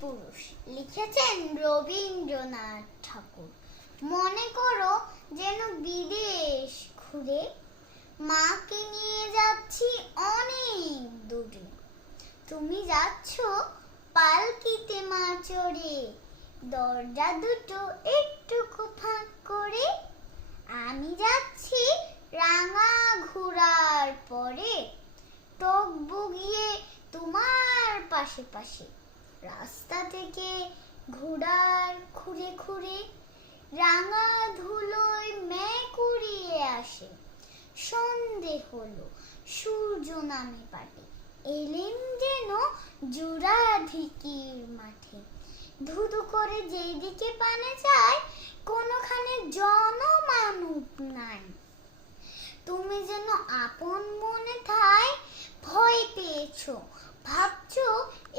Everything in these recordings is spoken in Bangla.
পুরুষ লিখেছেন রবীন্দ্রনাথ ঠাকুর। মনে করো যেন বিদেশ ঘুরে মাকে নিয়ে যাচ্ছি অনেক দূরে। তুমি যাচ্ছ পালকিতে মা চড়ে, দরজা দুটো একটুকু ফাঁক করে। আমি যাচ্ছি রাঙা ঘোড়ার পরে, টক বগিয়ে তোমার পাশে পাশে। রাস্তা থেকে ঘোড়ার খুঁড়ে খুঁড়ে রাঙা ধুলোয় মেঘ উড়িয়ে আসে। সন্ধে হলো, সূর্য নামে পাটে, এলেন যেন জোড়াধিকির মাঠে। ধুধু করে যেদিকে পানে যায়, কোনোখানে জনমানব নাই। তুমি যেন আপন মনে ঠাই ভয় পেয়েছো, ভাবছো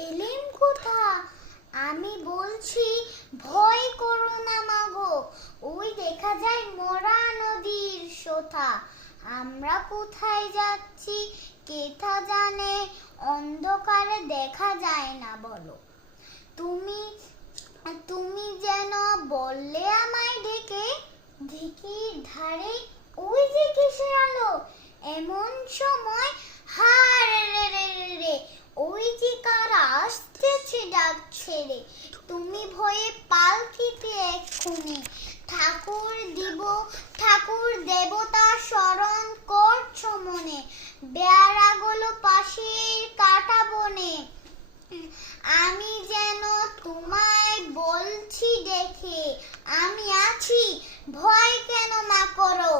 এলেম কোথা। আমি বলছি ভয় করো না মাগো, ওই দেখা যায় মরা নদীর শোথা। আমরা কোথায় যাচ্ছি কে তা জানে, অন্ধকারে দেখা যায় না বলো। তুমি যেন বললে আমায় ডেকে, ধিকির ধারে ওই যে কিসের আলো। এমন সময় হারে রে রে রে, ওই যে কারা আসতেছে ডাক ছেড়ে। তুমি ভয়ে পালকিতে এক্ষুনি ঠাকুর দেবতা স্মরণ করছো মনে। বেড়াগুলো পাশের কাটা বনে, আমি যেন তোমায় বলছি দেখে, আমি আছি, ভয় কেন মা করো।